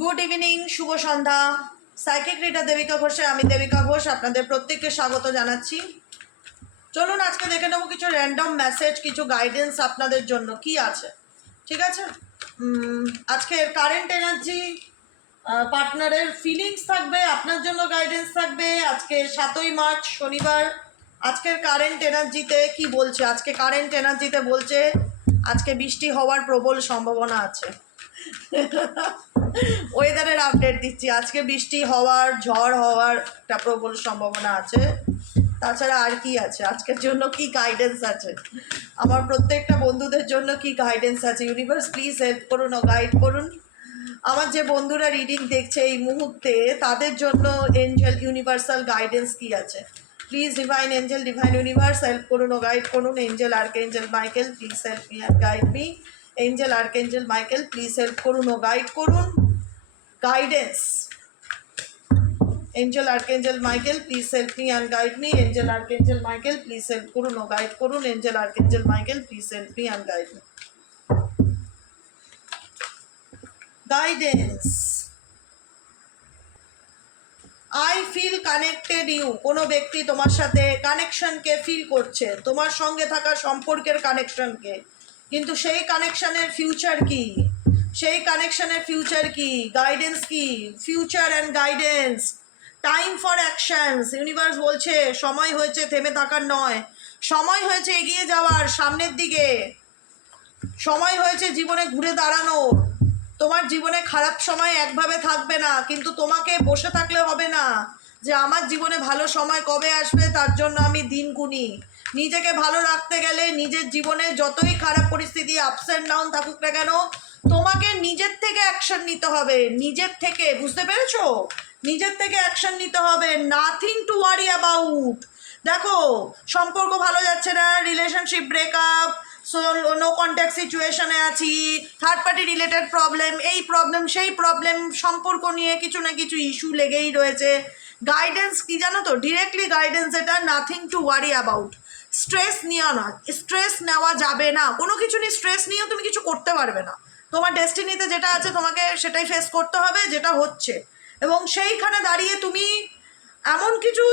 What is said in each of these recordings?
Good evening, শুভ সন্ধ্যা। Psychic reader Devika ঘোষে আমি দেবিকা ঘোষ আপনাদের প্রত্যেককে স্বাগত জানাচ্ছি। চলুন আজকে দেখে নেবো কিছু র্যান্ডম মেসেজ, কিছু গাইডেন্স আপনাদের জন্য কি আছে। ঠিক আছে, আজকের কারেন্ট এনার্জি, পার্টনারের ফিলিংস থাকবে, আপনার জন্য গাইডেন্স থাকবে। আজকে 7ই মার্চ শনিবার। আজকের কারেন্ট এনার্জিতে কি বলছে? আজকে কারেন্ট এনার্জিতে বলছে আজকে বৃষ্টি হওয়ার প্রবল সম্ভাবনা আছে। ওয়েদারের আপডেট দিচ্ছি, আজকে বৃষ্টি হওয়ার, ঝড় হওয়ার একটা প্রবল সম্ভাবনা আছে। তাছাড়া আর কি আছে? আজকের জন্য কি গাইডেন্স আছে আমার প্রত্যেকটা বন্ধুদের জন্য? কি গাইডেন্স আছে? ইউনিভার্স প্লিজ হেল্প করুন ও গাইড করুন। আমার যে বন্ধুরা রিডিং দেখছে এই মুহূর্তে, তাদের জন্য এঞ্জেল ইউনিভার্সাল গাইডেন্স কি আছে? Please divine angel, divine universe help করুন ও গাইড করুন। Angel archangel Michael please help me and guide me. Angel archangel Michael please help করুন ও গাইড করুন। Guidance. Angel archangel Michael please help me and guide me. Angel archangel Michael please help করুন ও guide করুন। Angel archangel Michael please help me and guide me. Guidance. I feel connected you. কোনো ব্যক্তি তোমার সাথে কানেকশনকে feel করছে, তোমার সঙ্গে থাকা সম্পর্কের কানেকশনকে। কিন্তু সেই কানেকশনের ফিউচার কি? সেই কানেকশনের ফিউচার কি? গাইডেন্স কি? Future and guidance. Time for actions. Universe বলছে সময় হয়েছে থেমে থাকার নয়, সময় হয়েছে এগিয়ে যাওয়ার, সামনের দিকে। সময় হয়েছে জীবনে ঘুরে দাঁড়ানোর। তোমার জীবনে খারাপ সময় একভাবে থাকবে না, কিন্তু তোমাকে বসে থাকলে হবে না যে আমার জীবনে ভালো সময় কবে আসবে তার জন্য আমি দিন গুনি। নিজেকে ভালো রাখতে গেলে নিজের জীবনে যতই খারাপ পরিস্থিতি, আপস অ্যান্ড ডাউন থাকুক না কেন, তোমাকে নিজের থেকে অ্যাকশন নিতে হবে। নিজের থেকে, বুঝতে পেরেছো? নিজের থেকে অ্যাকশন নিতে হবে। Nothing to worry about. দেখো, সম্পর্ক ভালো যাচ্ছে না, relationship breakup, so no contact সিচুয়েশনে আছি, থার্ড পার্টি রিলেটেড প্রবলেম, এই প্রবলেম সেই প্রবলেম, সম্পর্ক নিয়ে কিছু না কিছু ইস্যু লেগেই রয়েছে। গাইডেন্স কি জানো তো? ডিরেক্টলি গাইডেন্স এটা, nothing to worry about. Stress নিও না, স্ট্রেস নেওয়া যাবে না। কোনো কিছু নিয়ে স্ট্রেস নিয়েও তুমি কিছু করতে পারবে না। তোমার ডেস্টিনিতে যেটা আছে তোমাকে সেটাই ফেস করতে হবে, যেটা হচ্ছে। এবং সেইখানে দাঁড়িয়ে তুমি এমন কিছু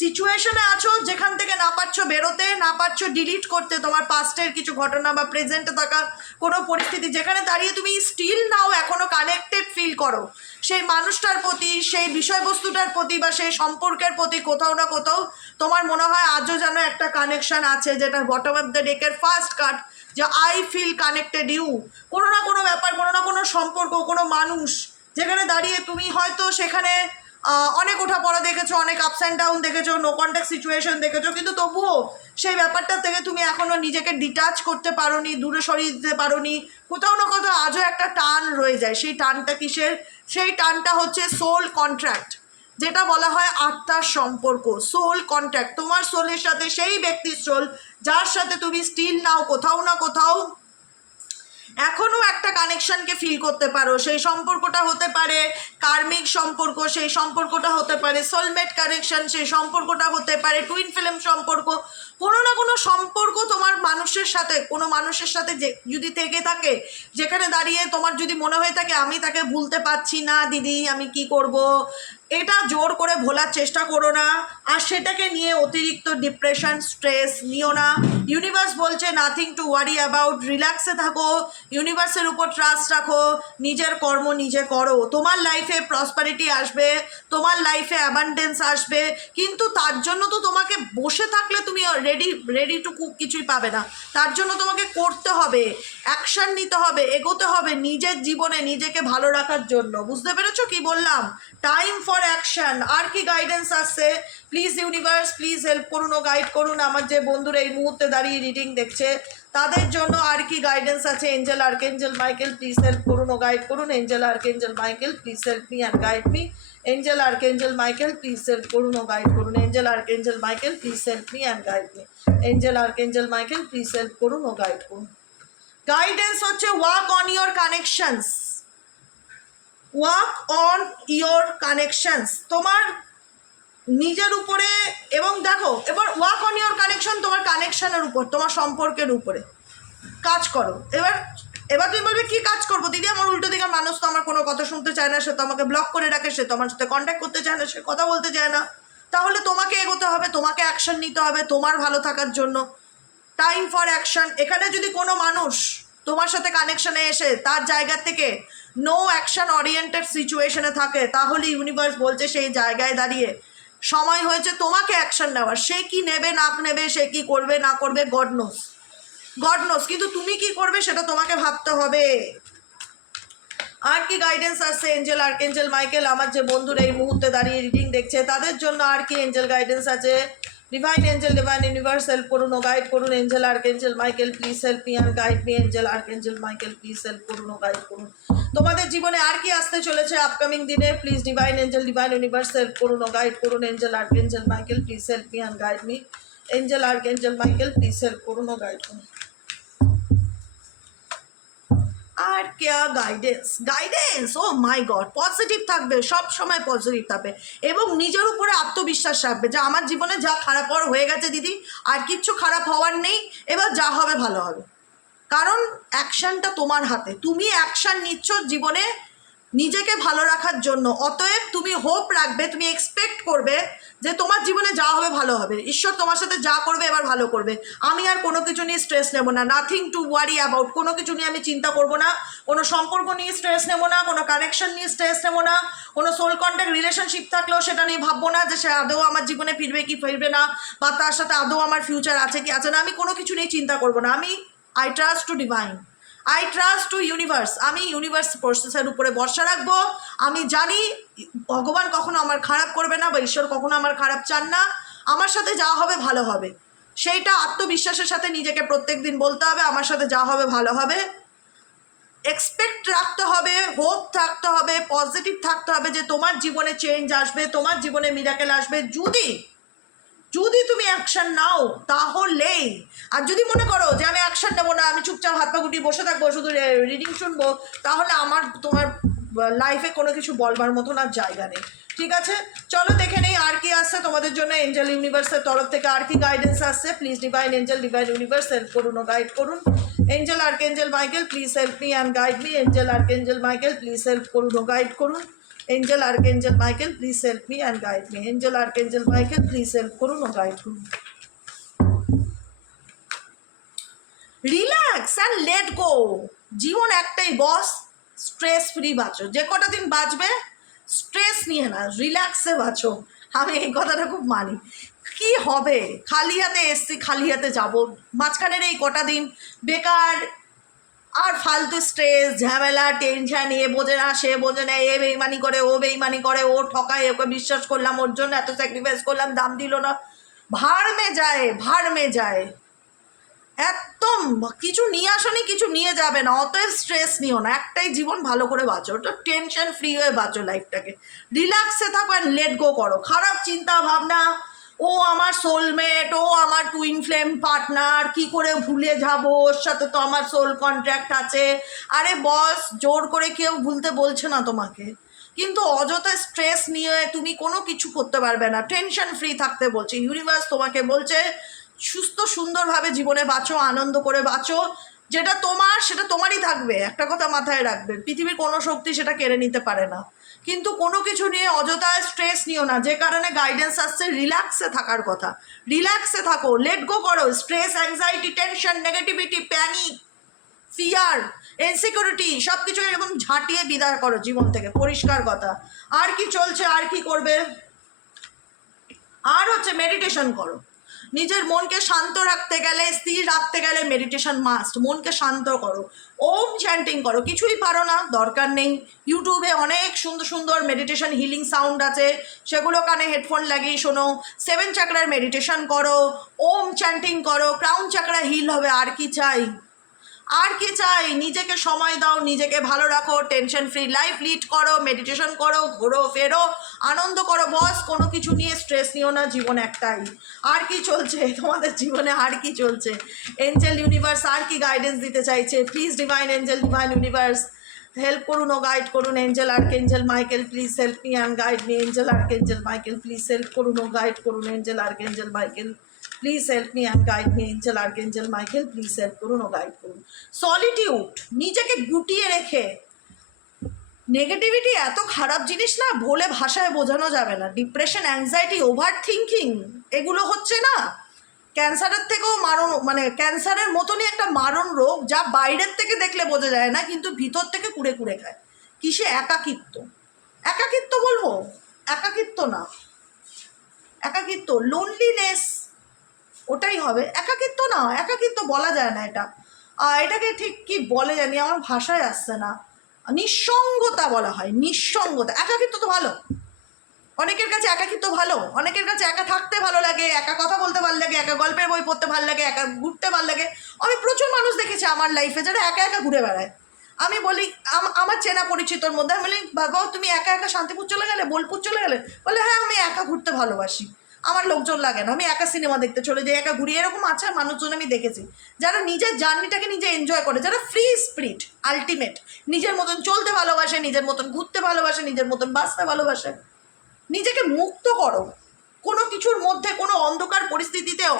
সিচুয়েশনে আছো যেখান থেকে না পারছো বেরোতে, না পারছো ডিলিট করতে তোমার পাস্টের কিছু ঘটনা বা প্রেজেন্টে থাকা কোনো পরিস্থিতি, যেখানে দাঁড়িয়ে তুমি স্টিল নাও এখনও কানেক্টেড ফিল করো সেই মানুষটার প্রতি, সেই বিষয়বস্তুটার প্রতি বা সেই সম্পর্কের প্রতি। কোথাও না কোথাও তোমার মনে হয় আজও যেন একটা কানেকশন আছে, যেটা বটম অফ দ্য ডেকের ফার্স্ট কার্ড, যে আই ফিল কানেক্টেড ইউ। কোনো না কোনো ব্যাপার, কোনো না কোনো সম্পর্ক, কোনো মানুষ, যেখানে দাঁড়িয়ে তুমি হয়তো সেখানে অনেক ওঠাপড়া দেখেছো, অনেক আপস অ্যান্ড ডাউন দেখেছো, নো কন্ট্যাক্ট সিচুয়েশন দেখেছো, কিন্তু তবুও সেই ব্যাপারটা থেকে তুমি এখনও নিজেকে ডিটাচ করতে পারোনি, দূরে সরিয়ে দিতে পারোনি। কোথাও না কোথাও আজও একটা টান রয়ে যায়। সেই টানটা কিসের? সেই টানটা হচ্ছে সোল কন্ট্রাক্ট, যেটা বলা হয় আত্মার সম্পর্ক। সোল কন্ট্রাক্ট, তোমার সোলের সাথে সেই ব্যক্তির সোল যার সাথে তুমি স্টিল নাও কোথাও না কোথাও এখনও একটা কানেকশনকে ফিল করতে পারো। সেই সম্পর্কটা হতে পারে কার্মিক সম্পর্ক, সেই সম্পর্কটা হতে পারে সোলমেট কানেকশন, সেই সম্পর্কটা হতে পারে টুইন ফ্লেম সম্পর্ক। কোনো না কোনো সম্পর্ক তোমার মানুষের সাথে, কোনো মানুষের সাথে যদি থেকে থাকে, যেখানে দাঁড়িয়ে তোমার যদি মনে হয়ে থাকে আমি তাকে ভুলতে পারছি না, দিদি আমি কি করব, এটা জোর করে ভোলার চেষ্টা করো না। আর সেটাকে নিয়ে অতিরিক্ত ডিপ্রেশন, স্ট্রেস নিও না। ইউনিভার্স বলছে নাথিং টু ওয়ারি অ্যাবাউট। রিল্যাক্সে থাকো, ইউনিভার্সের উপর ট্রাস্ট রাখো, নিজের কর্ম নিজে করো। তোমার লাইফে প্রসপারিটি আসবে, তোমার লাইফে অ্যাবান্ডেন্স আসবে, কিন্তু তার জন্য তো তোমাকে বসে থাকলে তুমি রেডি টু কুক কিছুই পাবে না। তার জন্য তোমাকে করতে হবে, অ্যাকশন নিতে হবে, এগোতে হবে নিজের জীবনে নিজেকে ভালো রাখার জন্য। বুঝতে পেরেছো কি বললাম? Time for action. আর কি গাইডেন্স আসছে? প্লিজ ইউনিভার্স প্লিজ হেল্প করুন ও গাইড করুন আমার যে বন্ধুরা এই মুহূর্তে দাঁড়িয়ে রিডিং দেখছে তাদের জন্য। আর কি গাইডেন্স আছে? Angel archangel Michael please help করুন ও গাইড করুন। Angel archangel Michael please help me and guide me. Angel archangel Michael please help করুন ও গাইড করুন। Angel archangel Michael please help me and guide me. Angel archangel Michael please help করুন ও guide করুন। Guidance হচ্ছে work on your connections. Work on your connections, তোমার নিজের উপরে। এবং দেখো, এবার ওয়ার্ক অন ইয়োর কানেকশন, তোমার কানেকশনের উপর, তোমার সম্পর্কের উপরে কাজ করো। এবার এবার তুমি বলবে কি কাজ করবো দিদি, আমার উল্টো দিকে মানুষ তো আমার কোনো কথা শুনতে চায় না, সে তো আমাকে ব্লক করে রাখে, সে তো আমার সাথে কন্ট্যাক্ট করতে চায় না, সে কথা বলতে চায় না। তাহলে তোমাকে এগোতে হবে, তোমাকে অ্যাকশন নিতে হবে তোমার ভালো থাকার জন্য। Time for action. এখানে যদি কোনো মানুষ তোমার সাথে কানেকশনে এসে তার জায়গা থেকে নো অ্যাকশন ওরিয়েন্টেড সিচুয়েশনে থাকে, তাহলে ইউনিভার্স বলছে সেই জায়গায় দাঁড়িয়ে সময় হয়েছে তোমাকে অ্যাকশন নেওয়ার। সে কি নেবে না নেবে, সে কি করবে না করবে, গড নোস, গড নোস, কিন্তু তুমি কি করবে সেটা তোমাকে ভাবতে হবে। আর কি গাইডেন্স আসছে এঞ্জেল আর্কেঞ্জেল মাইকেল, আমার যে বন্ধুরা এই মুহূর্তে দাঁড়িয়ে রিডিং দেখছে তাদের জন্য আর কি এঞ্জেল গাইডেন্স আছে? Divine angel, divine universe help করুন ও গাইড করুন। Angel archangel Michael please help me and guide me. Angel archangel Michael please help করুন ও গাইড করুন। তোমাদের জীবনে আর কি আসতে চলেছে আপকামিং দিনে? Please divine angel, divine universe help করুন ও গাইড করুন। Angel archangel Michael please help me and guide me. Angel archangel Michael please help করুন ও গাইড করুন। আর क्या গাইডেন্স, গাইডেন্স, ও মাই গড, পজিটিভ থাকবে, সব সময় পজিটিভ থাকবে এবং নিজের উপরে আত্মবিশ্বাস রাখবে যে আমার জীবনে যা খারাপ হওয়ার হয়ে গেছে দিদি, আর কিচ্ছু খারাপ হওয়ার নেই, এবার যা হবে ভালো হবে। কারণ অ্যাকশানটা তোমার হাতে, তুমি অ্যাকশান নিচ্ছ জীবনে নিজেকে ভালো রাখার জন্য। অতএব তুমি হোপ রাখবে, তুমি এক্সপেক্ট করবে যে তোমার জীবনে যা হবে ভালো হবে, ঈশ্বর তোমার সাথে যা করবে এবার ভালো করবে। আমি আর কোনো কিছু নিয়ে স্ট্রেস নেবো না, নাথিং টু ওয়ারি অ্যাবাউট, কোনো কিছু নিয়ে আমি চিন্তা করবো না, কোনো সম্পর্ক নিয়ে স্ট্রেস নেবো না, কোনো কানেকশন নিয়ে স্ট্রেস নেবো না, কোনো সোল কন্ট্যাক্ট রিলেশনশিপ থাকলেও সেটা নিয়ে ভাববো না যে সে আদৌ আমার জীবনে ফিরবে কি ফিরবে না, বা তার সাথে আদৌ আমার ফিউচার আছে কি আছে না, আমি কোনো কিছু নিয়ে চিন্তা করবো না। আমি I trust to divine, I trust to universe, আমি ইউনিভার্স প্রসেসের উপরে ভরসা রাখবো। আমি জানি ভগবান কখনো আমার খারাপ করবে না, বা ঈশ্বর কখনো আমার খারাপ চান না, আমার সাথে যা হবে ভালো হবে। সেইটা আত্মবিশ্বাসের সাথে নিজেকে প্রত্যেক দিন বলতে হবে, আমার সাথে যা হবে ভালো হবে। এক্সপেক্ট রাখতে হবে, হোপ থাকতে হবে, পজিটিভ থাকতে হবে যে তোমার জীবনে চেঞ্জ আসবে, তোমার জীবনে মিরাকেল আসবে যদি যদি তুমি অ্যাকশন নাও তাহলেই। আর যদি মনে করো যে আমি অ্যাকশন নেবো না, আমি চুপচাপ হাত পা গুটিয়ে বসে থাকবো, শুধু রিডিং শুনবো, তাহলে আমার তোমার লাইফে কোনো কিছু বলবার মতন আর জায়গা নেই। ঠিক আছে, চলো দেখে নেই আর কি আসছে তোমাদের জন্য এঞ্জেল ইউনিভার্সের তরফ থেকে, আর কি গাইডেন্স আসছে। Please divine angel, divine universe help করুন ও গাইড করুন। Angel archangel Michael please help me and guide me. Angel archangel Michael please help করুন ও গাইড করুন। Angel archangel Michael please help me and guide me. Angel archangel Michael please help করুন ও guide করুন। Relax and let go. জীবন একটাই boss, stress free বাঁচো, যে কটা দিন বাঁচবে স্ট্রেস নিয়ে না, রিল্যাক্সে বাঁচো। আমি এই কথাটা খুব মানি। কি হবে, খালি হাতে এসছি খালি হাতে যাবো, মাঝখানের এই কটা দিন বেকার আর ফালতু স্ট্রেস ঝামেলা টেনশন, এ বোঝে না সে বোঝে না, এ বেইমানি করে ও বেইমানি করে, ও ঠকায়, ওকে বিশ্বাস করলাম, ওর জন্য এত স্যাক্রিফাইস করলাম, দাম দিল না, ভাড় মে যায়। একদম কিছু নিয়ে আসনি, কিছু নিয়ে যাবে না, অতএব স্ট্রেস নিও না, একটাই জীবন, ভালো করে বাঁচো, ওটা টেনশন ফ্রি হয়ে বাঁচো লাইফটাকে, রিল্যাক্সে থাকো অ্যান্ড লেট গো করো। খারাপ চিন্তা ভাবনা, ও আমার সোলমেট, ও আমার টুইন ফ্লেম পার্টনার, কি করে ভুলে যাবো, ওর সাথে তো আমার সোল কন্ট্রাক্ট আছে। আরে বস, জোর করে কেউ ভুলতে বলছে না তোমাকে, কিন্তু অযথা স্ট্রেস নিয়ে তুমি কোনো কিছু করতে পারবে না, টেনশন ফ্রি থাকতে বলছে ইউনিভার্স, তোমাকে বলছে সুস্থ সুন্দরভাবে জীবনে বাঁচো, আনন্দ করে বাঁচো, যেটা তোমার সেটা তোমারই থাকবে। একটা কথা মাথায় রাখবে, পৃথিবীর কোনো শক্তি সেটা কেড়ে নিতে পারে না, কিন্তু কোনো কিছু নিয়ে অযথা স্ট্রেস নিও না, যে কারণে গাইডেন্স আসছে রিল্যাক্সে থাকার কথা। রিল্যাক্সে থাকো, লেট গো করো, stress, anxiety, tension, negativity, panic, fear, insecurity সব কিছু এরকম ঝাঁটিয়ে বিদায় করো জীবন থেকে, পরিষ্কার কথা। আর কি চলছে, আর কি করবে? আর হচ্ছে মেডিটেশন করো। নিজের মনকে শান্ত রাখতে গেলে, স্থির রাখতে গেলে মেডিটেশন মাস্ট। মনকে শান্ত করো, ওম চ্যান্টিং করো, কিছুই পারো না দরকার নেই, ইউটিউবে অনেক সুন্দর সুন্দর মেডিটেশন হিলিং সাউন্ড আছে, সেগুলো কানে হেডফোন লাগিয়ে শোনো, 7 চাকরার মেডিটেশন করো, ওম চ্যান্টিং করো, ক্রাউন চাকরা হিল হবে। আর কি চাই, আর কি চাই? নিজেকে সময় দাও, নিজেকে ভালো রাখো, টেনশন ফ্রি লাইফ লিড করো, মেডিটেশন করো, ঘোরো ফেরো, আনন্দ করো বস, কোনো কিছু নিয়ে স্ট্রেস নিও না, জীবন একটাই। আর কি চলছে তোমাদের জীবনে, আর কি চলছে? এঞ্জেল ইউনিভার্স আর কি গাইডেন্স দিতে চাইছে? Please divine angel, divine universe help করুন ও গাইড করুন। Angel archangel Michael please help me and guide me. Angel archangel Michael please help করুন ও গাইড করুন। Angel archangel Michael please help me and guide me, angel archangel Michael please help করুন ও guide করুন। Solitude, নিজেকে গুটিয়ে রেখে, negativity এত খারাপ জিনিস না, বলে ভাষায় বোঝানো যাবে না। ডিপ্রেশন, অ্যাংজাইটি, ওভার থিঙ্কিং, এগুলো হচ্ছে না ক্যান্সারের থেকেও মারণ, মানে ক্যান্সারের মতনই একটা মারণ রোগ, যা বাইরের থেকে দেখলে বোঝা যায় না কিন্তু ভিতর থেকে কুড়ে কুড়ে খায়। কিসে? একাকিত্ব। একাকিত্ব বলবো, একাকিত্ব না, একাকিত্ব লোনলিনেস, ওটাই হবে। একাকিত্ব না, একাকিত্ব বলা যায় না এটা, এটাকে ঠিক কি বলে জানি, আমার ভাষায় আসছে না। নিঃসঙ্গতা বলা হয়, নিঃসঙ্গতা। একাকিত্ব তো ভালো, অনেকের কাছে একাকিত্ব ভালো, অনেকের কাছে একা থাকতে ভালো লাগে, একা কথা বলতে ভালো লাগে, একা গল্পের বই পড়তে ভালো লাগে, একা ঘুরতে ভালো লাগে। আমি প্রচুর মানুষ দেখেছি আমার লাইফে যারা একা একা ঘুরে বেড়ায়। আমি বলি আমার চেনা পরিচিতর মধ্যে, আমি বলি বাবা তুমি একা একা শান্তিপুর চলে গেলে, বোলপুর চলে গেলে? বলে হ্যাঁ আমি একা ঘুরতে ভালোবাসি, আমার লোকজন লাগে না, আমি একা সিনেমা দেখতে চলে যাই, একা ঘুরি। এরকম আছে মানুষজন আমি দেখেছি যারা নিজের জার্নিটাকে নিজে এনজয় করে, যারা ফ্রি স্পিরিট, আলটিমেট, নিজের মতন চলতে ভালোবাসে, নিজের মতন ঘুরতে ভালোবাসে, নিজের মতন বাঁচতে ভালোবাসে। নিজেকে মুক্ত করো কোনো কিছুর মধ্যে, কোনো অন্ধকার পরিস্থিতিতেও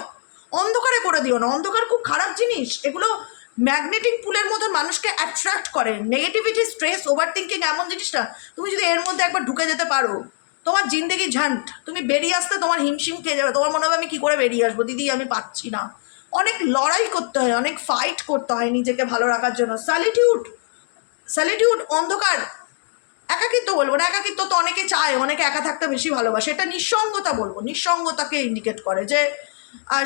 অন্ধকারে করে দিও না। অন্ধকার খুব খারাপ জিনিস, এগুলো ম্যাগনেটিক পুলের মতো মানুষকে অ্যাট্রাক্ট করে। নেগেটিভিটি, স্ট্রেস, ওভার থিঙ্কিং এমন জিনিসটা, তুমি যদি এর মধ্যে একবার ঢুকে যেতে পারো, তোমার জিন্দেগি ঝান্ট, তুমি বেরিয়ে আসতে তোমার হিমশিম খেয়ে যাবে। তোমার মনে হবে আমি কী করে বেরিয়ে আসবো দিদি, আমি পাচ্ছি না। অনেক লড়াই করতে হয়, অনেক ফাইট করতে হয় নিজেকে ভালো রাখার জন্য। সলিটিউড, সলিটিউড অন্ধকার। একাকিত্ব বলবো না, একাকিত্ব তো অনেকে চায়, অনেকে একা থাকতে বেশি ভালোবাসে, এটা নিঃসঙ্গতা বলবো। নিঃসঙ্গতাকে ইন্ডিকেট করে যে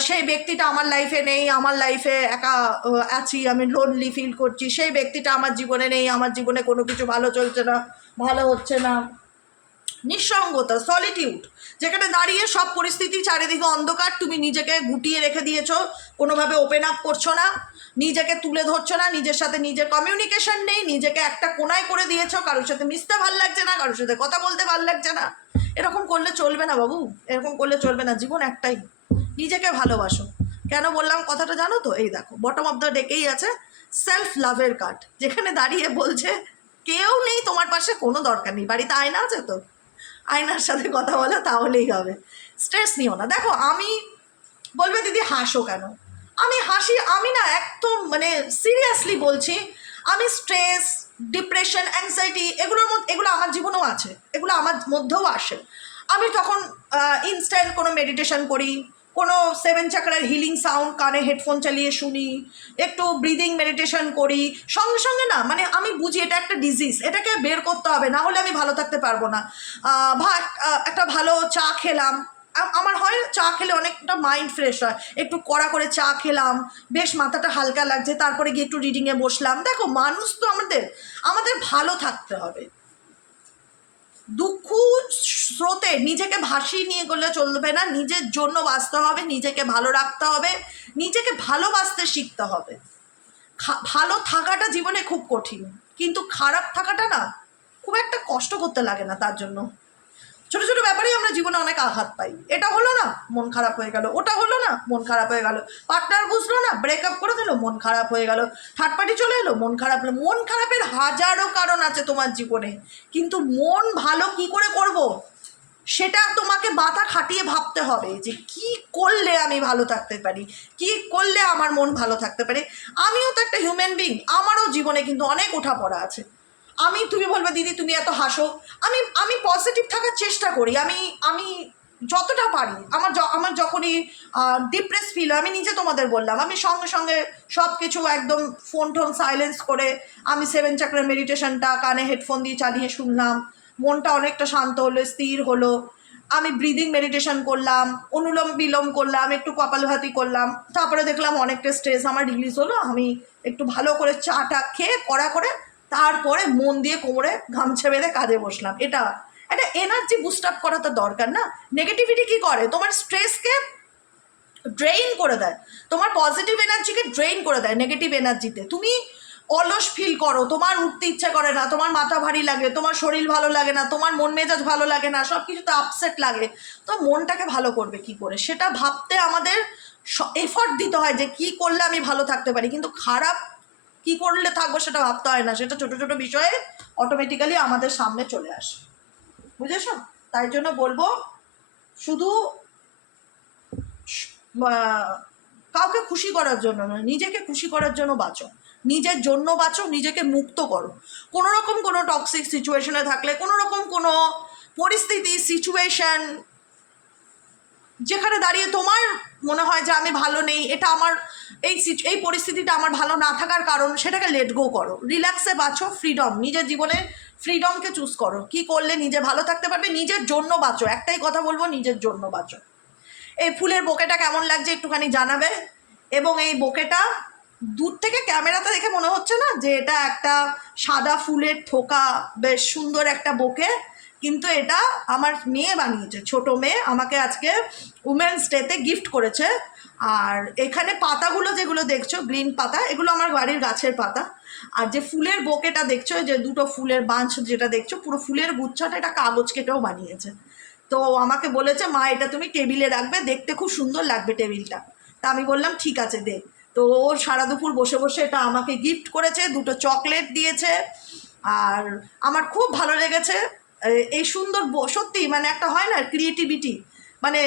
সেই ব্যক্তিটা আমার লাইফে নেই, আমার লাইফে একা আছি, আমি লোনলি ফিল করছি, সেই ব্যক্তিটা আমার জীবনে নেই, আমার জীবনে কোনো কিছু ভালো চলছে না, ভালো হচ্ছে না। নিঃসঙ্গতা, সলিটিউড, যেখানে দাঁড়িয়ে সব পরিস্থিতি চারিদিকে অন্ধকার, তুমি নিজেকে গুটিয়ে রেখে দিয়েছো, কোনোভাবে ওপেন আপ করছো না, নিজেকে তুলে ধরছো না, নিজের সাথে নিজের কমিউনিকেশন নেই, নিজেকে একটা কোনায় করে দিয়েছো, কারোর সাথে মিশতে ভাল লাগছে না, কারোর সাথে কথা বলতে ভাল লাগছে না। এরকম করলে চলবে না বাবু, এরকম করলে চলবে না। জীবন একটাই, নিজেকে ভালোবাসো। কেন বললাম কথাটা জানো তো? এই দেখো বটম অফ দ্য ডেকেই আছে সেলফ লাভের কার্ড, যেখানে দাঁড়িয়ে বলছে কেউ নেই তোমার পাশে, কোনো দরকার নেই, বাড়িতে আয়না আছে তো, আয়নার সাথে কথা বলো তাহলেই হবে। স্ট্রেস নিও না। দেখো আমি, বলবে দিদি হাসো কেন? আমি হাসি, আমি না একদম মানে সিরিয়াসলি বলছি, আমি স্ট্রেস, ডিপ্রেশন, অ্যাংজাইটি এগুলো আমার জীবনেও আছে, এগুলো আমার মধ্যেও আসে। আমি তখন ইনস্ট্যান্ট কোনো মেডিটেশন করি, কোনো 7 চাকরার হিলিং সাউন্ড কানে হেডফোন চালিয়ে শুনি, একটু ব্রিদিং মেডিটেশন করি, সঙ্গে সঙ্গে না মানে আমি বুঝি এটা একটা ডিজিজ, এটাকে বের করতে হবে, না হলে আমি ভালো থাকতে পারবো না। একটা ভালো চা খেলাম, আমার হয় চা খেলে অনেকটা মাইন্ড ফ্রেশ হয়, একটু কড়া করে চা খেলাম, বেশ মাথাটা হালকা লাগছে, তারপরে গিয়ে একটু রিডিংয়ে বসলাম। দেখো মানুষ তো আমাদের ভালো থাকতে হবে, দুঃখ স্রোতে নিজেকে ভাসিয়ে নিয়ে গেলে চলবে না, নিজের জন্য বাঁচতে হবে, নিজেকে ভালো রাখতে হবে, নিজেকে ভালোবাসতে শিখতে হবে। ভালো থাকাটা জীবনে খুব কঠিন, কিন্তু খারাপ থাকাটা না খুব একটা কষ্ট করতে লাগে না। তার জন্য ছোটো ছোটো ব্যাপারেই আমরা জীবনে অনেক আঘাত পাই। এটা হলো না, মন খারাপ হয়ে গেল, ওটা হলো না, মন খারাপ হয়ে গেল, পার্টনার বুঝলো না, ব্রেকআপ করে দিল, মন খারাপ হয়ে গেল, থার্ড পার্টি চলে এলো, মন খারাপ হলো। মন খারাপের হাজারো কারণ আছে তোমার জীবনে, কিন্তু মন ভালো কি করে করব সেটা তোমাকে মাথা খাটিয়ে ভাবতে হবে যে কি করলে আমি ভালো থাকতে পারি, কি করলে আমার মন ভালো থাকতে পারে। আমিও তো একটা হিউম্যান বিং, আমারও জীবনে কিন্তু অনেক ওঠাপড়া আছে। তুমি বলবে দিদি তুমি এত হাসো, আমি পজিটিভ থাকার চেষ্টা করি, আমি যতটা পারি। আমার যখনই ডিপ্রেস ফিল হয়, আমি নিজে তোমাদের বললাম, আমি সঙ্গে সঙ্গে সব কিছু একদম ফোন টোন সাইলেন্স করে আমি 7 চাকরা মেডিটেশনটা কানে হেডফোন দিয়ে চালিয়ে শুনলাম, মনটা অনেকটা শান্ত হলো, স্থির হলো। আমি ব্রিদিং মেডিটেশন করলাম, অনুলোম বিলোম করলাম, একটু কপালভাতি করলাম, তারপরে দেখলাম অনেকটা স্ট্রেস আমার রিলিজ হলো। আমি একটু ভালো করে চাটা খেয়ে কড়া করে তারপরে মন দিয়ে কোমরে গামছা বেঁধে কাজে বসলাম। এটা একটা এনার্জি বুস্ট আপ করা তো দরকার না? নেগেটিভিটি কী করে? তোমার স্ট্রেসকে ড্রেইন করে দেয়, তোমার পজিটিভ এনার্জিকে ড্রেইন করে দেয় নেগেটিভ এনার্জিতে। তুমি অলস ফিল করো, তোমার উঠতে ইচ্ছা করে না, তোমার মাথা ভারী লাগে, তোমার শরীর ভালো লাগে না, তোমার মন মেজাজ ভালো লাগে না, সব কিছুতে আপসেট লাগে। তো মনটাকে ভালো করবে কি করে সেটা ভাবতে আমাদের এফর্ট দিতে হয় যে কি করলে আমি ভালো থাকতে পারি, কিন্তু খারাপ কি করলে থাকবো সেটা ভাবতে হয় না, সেটা ছোটো ছোটো বিষয়ে অটোমেটিক্যালি আমাদের সামনে চলে আসে। বুঝেছো? তাই জন্য বলবো শুধু কাউকে খুশি করার জন্য নয়, নিজেকে খুশি করার জন্য বাঁচো, নিজের জন্য বাঁচো, নিজেকে মুক্ত করো। কোনো রকম কোনো টক্সিক সিচুয়েশনে থাকলে, কোনো রকম কোনো পরিস্থিতি সিচুয়েশন যেখানে দাঁড়িয়ে তোমার মনে হয় যে আমি ভালো নেই, এটা আমার এই পরিস্থিতিটা আমার ভালো না থাকার কারণ, সেটাকে লেট গো করো, রিল্যাক্সে বাঁচো, ফ্রিডম, নিজের জীবনে ফ্রিডমকে চুজ করো। কি করলে নিজে ভালো থাকতে পারবে, নিজের জন্য বাঁচো। একটাই কথা বলবো, নিজের জন্য বাঁচো। এই ফুলের বোকেটা কেমন লাগছে একটুখানি জানাবে। এবং এই বোকেটা দূর থেকে ক্যামেরাতে দেখে মনে হচ্ছে না যে এটা একটা সাদা ফুলের থোকা, বেশ সুন্দর একটা বোকে, কিন্তু এটা আমার মেয়ে বানিয়েছে, ছোট মেয়ে আমাকে আজকে উমেন্স ডেতে গিফট করেছে। আর এখানে পাতাগুলো যেগুলো দেখছো গ্রিন পাতা, এগুলো আমার বাড়ির গাছের পাতা। আর যে ফুলের বোকেটা দেখছো, যে দুটো ফুলের বাঞ্চ যেটা দেখছো, পুরো ফুলের গুচ্ছটা এটা কাগজ কেটেও বানিয়েছে। তো আমাকে বলেছে মা এটা তুমি টেবিলে রাখবে, দেখতে খুব সুন্দর লাগবে টেবিলটা। তা আমি বললাম ঠিক আছে দে। তো ও সারা দুপুর বসে বসে এটা আমাকে গিফট করেছে, দুটো চকলেট দিয়েছে। আর আমার খুব ভালো লেগেছে এই সুন্দর সত্যি মানে একটা হয় না ক্রিয়েটিভিটি, মানে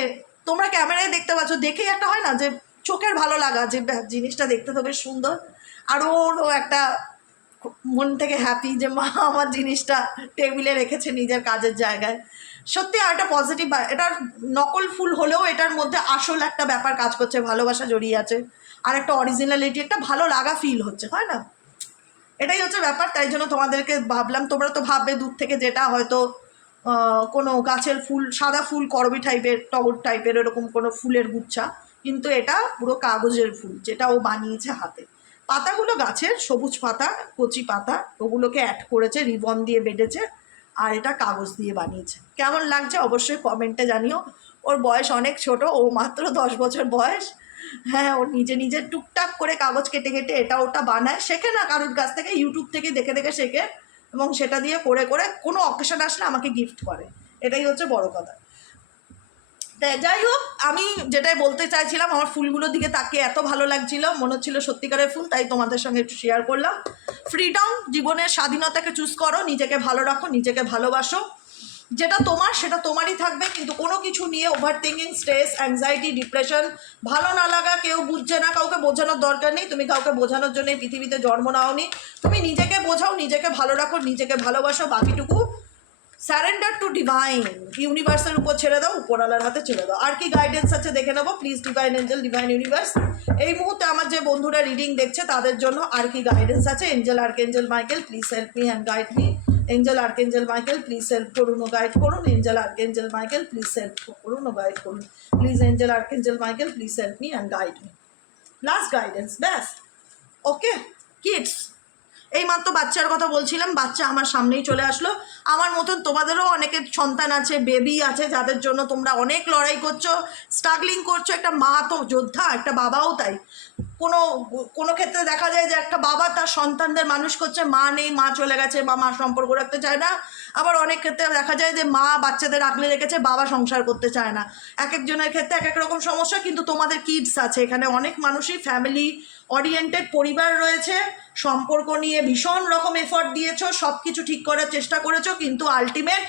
তোমরা ক্যামেরায় দেখতে পাচ্ছ, দেখেই একটা হয় না যে চোখের ভালো লাগা, যে জিনিসটা দেখতে তো বেশ সুন্দর। আর ওরও একটা মন থেকে হ্যাপি যে মা আমার জিনিসটা টেবিলে রেখেছে নিজের কাজের জায়গায়। সত্যি আর একটা পজিটিভ, এটার নকল ফুল হলেও এটার মধ্যে আসল একটা ব্যাপার কাজ করছে, ভালোবাসা জড়িয়ে আছে, আর একটা অরিজিনালিটি, একটা ভালো লাগা ফিল হচ্ছে, হয় না? এটাই হচ্ছে ব্যাপার। তাই জন্য তোমাদেরকে ভাবলাম, তোমরা তো ভাববে দূর থেকে যেটা হয়তো কোনো গাছের ফুল, সাদা ফুল, করবি টাইপের, টগর টাইপের এরকম কোনো ফুলের গুচ্ছা, কিন্তু এটা পুরো কাগজের ফুল, যেটা ও বানিয়েছে হাতে। পাতাগুলো গাছের সবুজ পাতা, কচি পাতা, ওগুলোকে অ্যাড করেছে, রিবন দিয়ে বেঁধেছে, আর এটা কাগজ দিয়ে বানিয়েছে। কেমন লাগছে অবশ্যই কমেন্টে জানিও। ওর বয়স অনেক ছোট, ও মাত্র 10 বছর বয়স। হ্যাঁ, ও নিজে নিজে টুকটাক করে কাগজ কেটে কেটে এটা ওটা বানায়, শেখে না কারোর কাছ থেকে, ইউটিউব থেকে দেখে দেখে শেখে, এবং সেটা দিয়ে করে করে কোনো অকেশন আসলে আমাকে গিফট করে। এটাই হচ্ছে বড় কথা। যাই হোক, আমি যেটাই বলতে চাইছিলাম, আমার ফুলগুলোর দিকে তাকিয়ে এত ভালো লাগছিল, মনে হচ্ছিল সত্যিকারের ফুল, তাই তোমাদের সঙ্গে একটু শেয়ার করলাম। ফ্রিডম, জীবনের স্বাধীনতাকে চুজ করো, নিজেকে ভালো রাখো, নিজেকে ভালোবাসো, যেটা তোমার সেটা তোমারই থাকবে। কিন্তু কোনো কিছু নিয়ে over thinking, stress, anxiety, depression, ভালো না লাগা, কেউ বুঝছে না, কাউকে বোঝানোর দরকার নেই। তুমি কাউকে বোঝানোর জন্য পৃথিবীতে জন্ম নাওনি। তুমি নিজেকে বোঝাও, নিজেকে ভালো রাখো, নিজেকে ভালোবাসো, বাকিটুকু স্যারেন্ডার টু ডিভাইন, ইউনিভার্সের উপর ছেড়ে দাও, উপরওয়ালার হাতে ছেড়ে দাও। আর কি গাইডেন্স আছে দেখে নেবো please. Divine angel, divine universe, এই মুহূর্তে আমার যে বন্ধুরা রিডিং দেখছে তাদের জন্য আর কি গাইডেন্স আছে। Angel, archangel Michael, please help me and guide me. Angel, archangel Michael, please help করুন ও গাইড করুন। Angel, archangel Michael, please help করুন ও গাইড করুন। Please angel, archangel Michael, please help me and guide me. Last guidance, ব্যাস। Okay kids, এই মাত্র বাচ্চার কথা বলছিলাম, বাচ্চা আমার সামনেই চলে আসলো। আমার মতন তোমাদেরও অনেকের সন্তান আছে, বেবি আছে, যাদের জন্য তোমরা অনেক লড়াই করছো, স্ট্রাগলিং করছো। একটা মা তো যোদ্ধা, একটা বাবাও তাই। কোনো কোনো ক্ষেত্রে দেখা যায় যে একটা বাবা তার সন্তানদের মানুষ করছে, মা নেই, মা চলে গেছে, বা মা সম্পর্ক রাখতে চায় না। আবার অনেক ক্ষেত্রে দেখা যায় যে মা বাচ্চাদের আগলে রেখেছে, বাবা সংসার করতে চায় না। এক একজনের ক্ষেত্রে এক এক রকম সমস্যা। কিন্তু তোমাদের কিডস আছে, এখানে অনেক মানুষই ফ্যামিলি ওরিয়েন্টেড পরিবার রয়েছে, সম্পর্ক নিয়ে ভীষণ রকম এফর্ট দিয়েছো, সব কিছু ঠিক করার চেষ্টা করেছো, কিন্তু আলটিমেট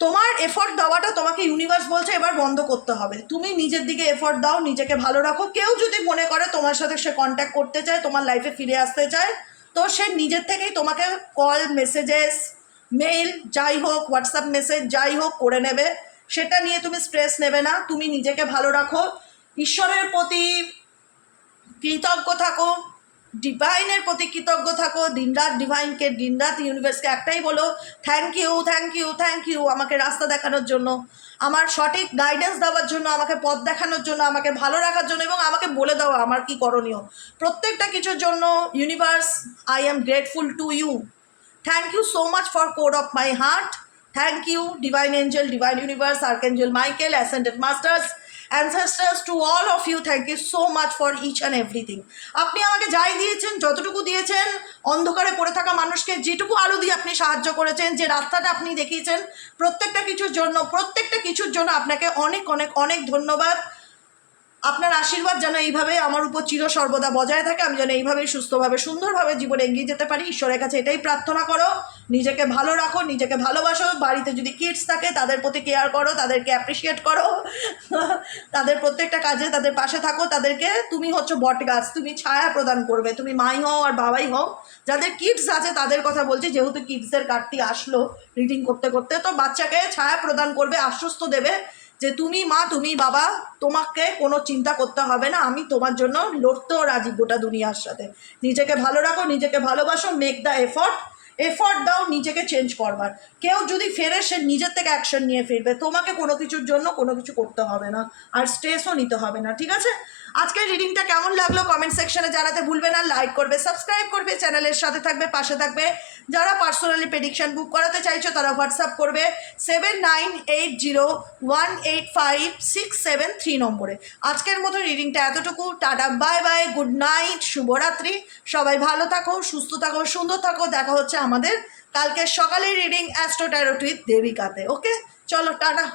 তোমার এফর্ট দেওয়াটা তোমাকে ইউনিভার্স বলছে এবার বন্ধ করতে হবে। তুমি নিজের দিকে এফর্ট দাও, নিজেকে ভালো রাখো। কেউ যদি মনে করে তোমার সাথে সে কন্ট্যাক্ট করতে চায়, তোমার লাইফে ফিরে আসতে চায়, তো সে নিজের থেকেই তোমাকে কল, মেসেজেস, মেইল যাই হোক, হোয়াটসঅ্যাপ মেসেজ যাই হোক করে নেবে। সেটা নিয়ে তুমি স্ট্রেস নেবে না। তুমি নিজেকে ভালো রাখো, ঈশ্বরের প্রতি কৃতজ্ঞ থাকো, ডিভাইনের প্রতি কৃতজ্ঞ থাকো। দিনরাত ডিভাইনকে, দিনরাত ইউনিভার্সকে একটাই বলো, thank you, thank you, thank you আমাকে রাস্তা দেখানোর জন্য, আমার সঠিক গাইডেন্স দেওয়ার জন্য, আমাকে পথ দেখানোর জন্য, আমাকে ভালো রাখার জন্য, এবং আমাকে বলে দেওয়া আমার কি করণীয়। প্রত্যেকটা কিছুর জন্য universe, I am grateful to you. Thank you so much for core of my heart. Thank you divine angel, divine universe, archangel Michael, ascended masters, ancestors, to all of you, thank you so much for each and everything. আপনি আমাকে যাই দিয়েছেন, যতটুকু দিয়েছেন, অন্ধকারে পড়ে থাকা মানুষকে যেটুকু আলো দিয়ে আপনি সাহায্য করেছেন, যে রাস্তাটা আপনি দেখিয়েছেন, প্রত্যেকটা কিছুর জন্য আপনাকে অনেক অনেক অনেক ধন্যবাদ। আপনার আশীর্বাদ যেন এইভাবে আমার উপর চির সর্বদা বজায় থাকে, আমি যেন এইভাবেই সুস্থভাবে সুন্দরভাবে জীবনে এগিয়ে যেতে পারি। ঈশ্বরের কাছে এটাই প্রার্থনা করো। নিজেকে ভালো রাখো, নিজেকে ভালোবাসো, বাড়িতে যদি কিডস থাকে তাদের প্রতি কেয়ার করো, তাদেরকে অ্যাপ্রিসিয়েট করো, তাদের প্রত্যেকটা কাজে তাদের পাশে থাকো। তাদেরকে, তুমি হচ্ছে বট গাছ, তুমি ছায়া প্রদান করবে, তুমি মাই হও আর বাবাই হও। যাদের কিডস আছে তাদের কথা বলছি, যেহেতু কিডসদের কার্ডটি আসলো রিডিং করতে করতে, তো বাচ্চাকে ছায়া প্রদান করবে, আশ্বস্ত দেবে যে তুমি মা, তুমি বাবা, তোমাকে কোনো চিন্তা করতে হবে না, আমি তোমার জন্য লড়তেও রাজি গোটা দুনিয়ার সাথে। নিজেকে ভালো রাখো, নিজেকে ভালোবাসো, মেক দ্য এফর্ট দাও নিজেকে চেঞ্জ করবার। কেউ যদি ফেরে সে নিজের থেকে অ্যাকশন নিয়ে ফিরবে, তোমাকে কোনো কিছুর জন্য কোনো কিছু করতে হবে না, আর স্ট্রেসও নিতে হবে না, ঠিক আছে? আজকের রিডিংটা কেমন লাগলো কমেন্ট সেকশনে জানাতে ভুলবে না। লাইক করবে, সাবস্ক্রাইব করবে, চ্যানেলের সাথে থাকবে, পাশে থাকবে। যারা পার্সোনালি প্রেডিকশন বুক করাতে চাইছো তারা হোয়াটসঅ্যাপ করবে 7980185673 নম্বরে। আজকের মতো রিডিংটা এতটুকু। Tata, bye bye, good night, শুভরাত্রি। সবাই ভালো থাকো, সুস্থ থাকো, সুন্দর থাকো। দেখা হচ্ছে আমাদের কালকে সকালের রিডিং অ্যাস্ট্রো ট্যারোট উইথ দেবিকাতে। ওকে, চলো টাটা।